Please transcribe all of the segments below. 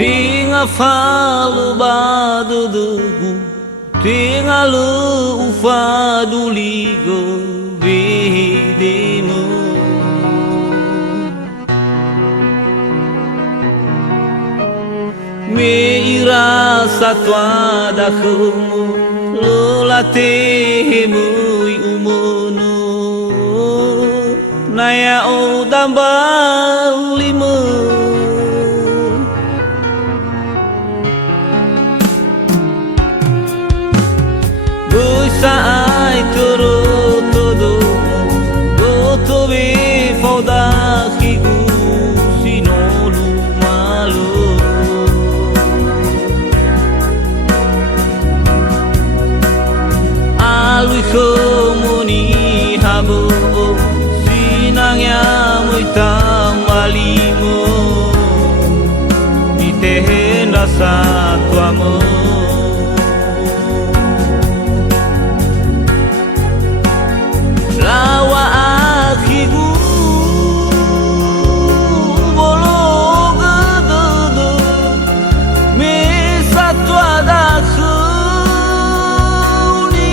Tinga falu badudugu, tinga lu ufaduligo vidimu. Mira satwa dakumu, lulatihmu umunu, naya udamba ulimu. Busai turu todo, goto be foda kigu sinolu malu. Alui komuni habu, sinangnya muitam walimu, ditehen rasa tuamu. Lawa akigu bolo gedudu, me satu adaku ni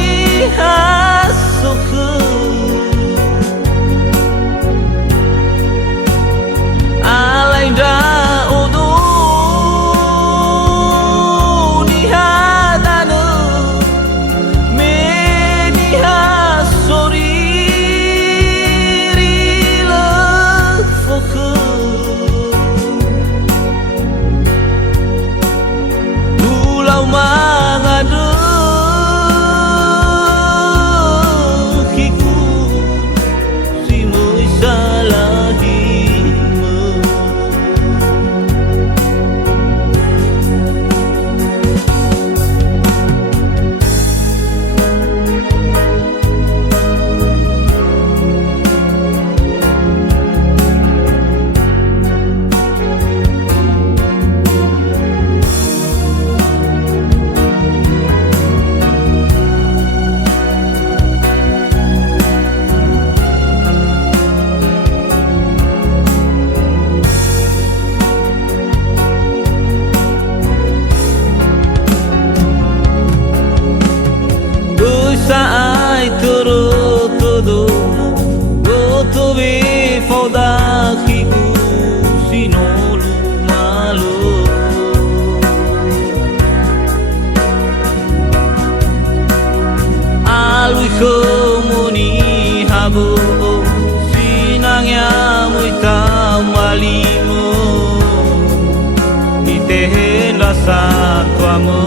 hasuku. Alainda udu ni hadanu, me ni hasori. Saai turu todo, goto be foda kigu sinolu malu. Alui komuni habu, sinangnya muitam walimu, ditehen rasa tuamu.